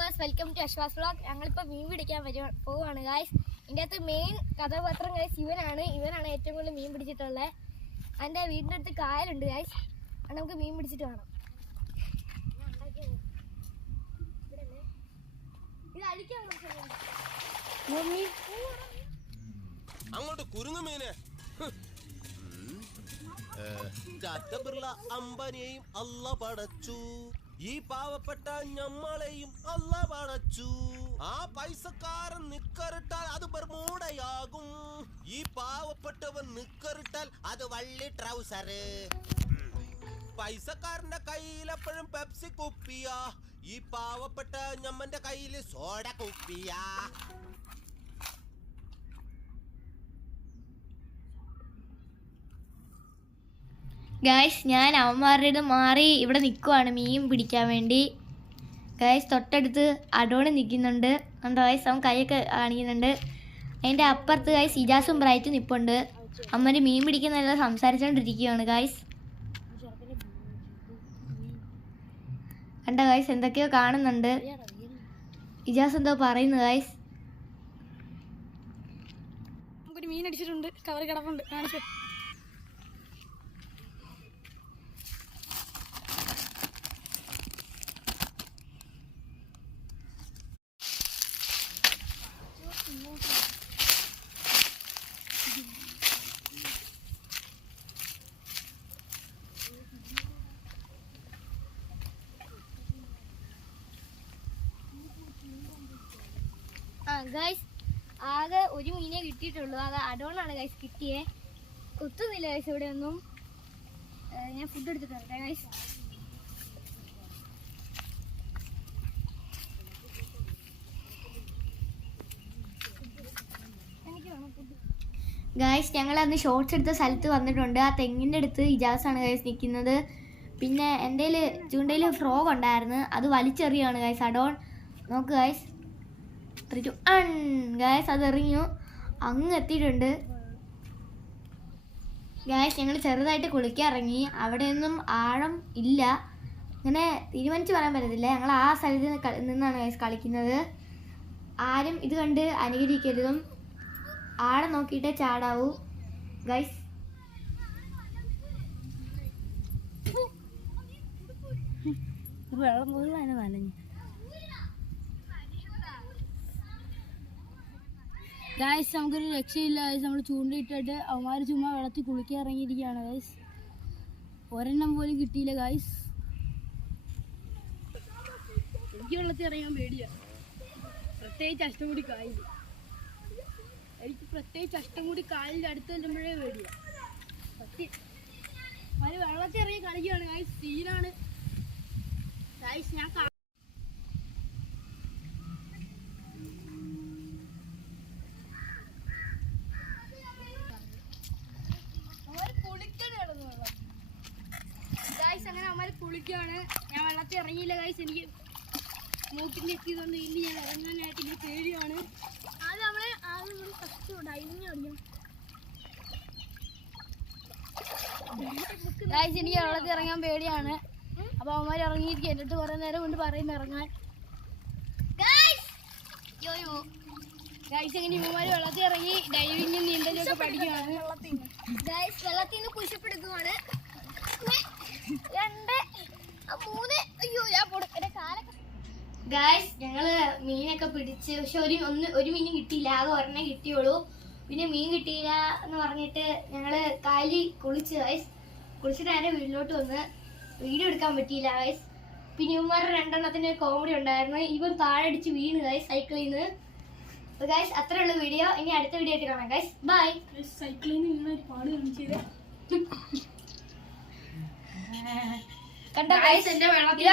Viewers, welcome to Ashwas vlog. ഞങ്ങളിപ്പോൾ മീൻ പിടിക്കാൻ പോവുകയാണ് ഗായ്സ്. ഇതിൻ്റെ അകത്ത് മെയിൻ കഥാപാത്രം ഗായ്സ് ഇവനാണ് ഏറ്റവും കൂടുതൽ മീൻ പിടിച്ചിട്ടുള്ളത്. എൻ്റെ വീടിൻ്റെ അടുത്ത് കായലുണ്ട് ഗായ്സ്. അത് നമുക്ക് മീൻ പിടിച്ചിട്ട് വേണം. ഇത് അടിക്കാൻ അങ്ങോട്ട് കുരുങ്ങു മീനെ. ബിർള അംബാനിയെയും അല്ല പടച്ചു, ഈ പാവപ്പെട്ട ഞമ്മളെയും അല്ല പടച്ചു. ആ പൈസക്കാരൻ നിക്കറിട്ടാൽ അത് ബർമൂടയാകും, ഈ പാവപ്പെട്ടവൻ നിക്കറിട്ടാൽ അത് വള്ളി ട്രൗസറ്. പൈസക്കാരന്റെ കയ്യിലെപ്പോഴും പെപ്സി കുപ്പിയാ, ഈ പാവപ്പെട്ട ഞമ്മന്റെ കയ്യില് സോഡ കുപ്പിയാ. ഗായ്സ്, ഞാൻ അവന്മാരുടെ മാറി ഇവിടെ നിൽക്കുവാണ് മീൻ പിടിക്കാൻ വേണ്ടി. ഗായ്സ്, തൊട്ടടുത്ത് അഡോണി നിൽക്കുന്നുണ്ട്. കണ്ടോ ഗായ്സ്, അവൻ കൈയൊക്കെ കാണിക്കുന്നുണ്ട്. അതിൻ്റെ അപ്പുറത്ത് ഗായ്സ് ഇജാസും ബ്രൈറ്റും നിൽപ്പുണ്ട്. അമ്മ മീൻ പിടിക്കുന്നതെല്ലാം സംസാരിച്ചുകൊണ്ടിരിക്കുകയാണ് ഗായ്സ്. കണ്ടോ ഗായ്സ്, എന്തൊക്കെയോ കാണുന്നുണ്ട്. ഇജാസ് എന്തോ പറയുന്നു ഗായ്സ്. നമുക്കൊരു മീൻ അടിച്ചിട്ടുണ്ട്, കവർ കിടപ്പുണ്ട്, കാണിച്ചു. ഗൈസ്, ആകെ ഒരു മീനെ കിട്ടിയിട്ടുള്ളൂ. അത് അഡോണാണ് ഗൈസ് കിട്ടിയേ. കുത്തുന്നില്ല ഗൈസ് ഇവിടെ ഒന്നും. ഞാൻ ഫുഡ് എടുത്തിട്ട് വരട്ടെ ഗൈസ്. ഗൈസ്, ഞങ്ങൾ അന്ന് ഷോർട്സ് എടുത്ത സ്ഥലത്ത് വന്നിട്ടുണ്ട്. ആ തെങ്ങിൻ്റെ അടുത്ത് ഇജാസാണ് ഗൈസ് നിൽക്കുന്നത്. പിന്നെ എൻ്റെ ചൂണ്ടയിൽ ഫ്രോഗ് ഉണ്ടായിരുന്നു, അത് വലിച്ചെറിയാണ് ഗൈസ് അഡോൺ. നോക്ക് ഗൈസ്, ഗായ്സ് അത് എറിഞ്ഞു, അങ്ങ് എത്തിയിട്ടുണ്ട്. ഗായ്സ്, ഞങ്ങൾ ചെറുതായിട്ട് കുളിക്കാൻ ഇറങ്ങി. അവിടെയൊന്നും ആഴം ഇല്ല, അങ്ങനെ തീരുമാനിച്ച് പറയാൻ പറ്റത്തില്ല. ഞങ്ങൾ ആ സ്ഥലത്ത് നിന്നാണ് ഗായ്സ് കളിക്കുന്നത്. ആരും ഇത് കണ്ട് അനുകരിക്കരുതും, ആഴം നോക്കിയിട്ടേ ചാടാവൂ ഗായ്സ്. വെള്ളം പോലും അതിനെ നനഞ്ഞു. ഗായ്സ്, നമുക്കൊരു രക്ഷയില്ല ഗായ്സ്. നമ്മൾ ചൂണ്ടയിട്ടിട്ട് അവന്മാർ ചുമ്മാ വെള്ളത്തിൽ കുളിക്കാൻ ഇറങ്ങിയിരിക്കുകയാണ് ഗായ്സ്. ഒരെണ്ണം പോലും കിട്ടിയില്ല ഗായ്സ്. എനിക്ക് വെള്ളത്തിൽ ഇറങ്ങാൻ പേടിയാണ്, പ്രത്യേകിച്ച് അഷ്ടമുടി കായൽ. എനിക്ക് പ്രത്യേകിച്ച് അഷ്ടമുടി കായലിൻ്റെ അടുത്ത് ചെല്ലുമ്പോഴേ പേടിയാണ്. അവർ വെള്ളത്തിൽ ഇറങ്ങി കളിക്കുകയാണ് ഗായ്സ്. സീനാണ് ഗായ്സ്. ഞാൻ അങ്ങനെ അവന്മാർ കുളിക്കുകയാണ്. ഞാൻ വെള്ളത്തിൽ ഇറങ്ങിയില്ല ഗൈസ്, എനിക്ക് മൂക്കിൻ്റെ എത്തിയതുകൊണ്ട് ഇനി ഞാൻ ഇറങ്ങാനായിട്ട് എനിക്ക് പേടിയാണ്. അത് നമ്മൾ ഫസ്റ്റ് ഡൈവിങ് അടിക്കണം ഗൈസ്. എനിക്ക് വെള്ളത്തിൽ ഇറങ്ങാൻ പേടിയാണ്. അപ്പോൾ അവന്മാർ ഇറങ്ങിയിരിക്കും. എൻ്റെ അടുത്ത് കുറേ നേരം കൊണ്ട് പറയുന്നു ഇറങ്ങാൻ ഗൈസ്. എങ്ങനെ ഇവന്മാർ വെള്ളത്തിൽ ഇറങ്ങി ഡൈവിങ്ങും നീന്തലൊക്കെ പഠിക്കുകയാണ് ഗൈസ്. വെള്ളത്തിൽ നിന്ന് പുഷപ്പെടുത്തുവാണ്. ഗായ്സ്, ഞങ്ങള് മീനൊക്കെ പിടിച്ച്, പക്ഷെ ഒരു മീനും കിട്ടിയില്ല, ആകെ ഒരെണ്ണം കിട്ടിയുള്ളൂ. പിന്നെ മീൻ കിട്ടിയില്ല എന്ന് പറഞ്ഞിട്ട് ഞങ്ങള് കാലി കുളിച്ച് ഗായ്സ്. കുളിച്ചിട്ട് നേരെ വീട്ടിലോട്ട് വന്ന് വീഡിയോ എടുക്കാൻ പറ്റിയില്ല ഗായ്സ്. പിന്നെ ഇവന്മാരുടെ രണ്ടെണ്ണത്തിന് കോമഡി ഉണ്ടായിരുന്നു. ഇവൻ താഴടിച്ച് വീണ് ഗായ്സ് സൈക്കിളിൽ നിന്ന്. ഗായ്സ്, അത്രയുള്ള വീഡിയോ. ഇനി അടുത്ത വീഡിയോ ആയിട്ട് കാണാം ഗായ്സ്. ബൈ. സൈക്കിളിൽ നിന്ന് ഇന്നൊരു പാട് കാണിച്ചത് കണ്ടോ ഗൈസ്, എന്റെ വെള്ളത്തിൽ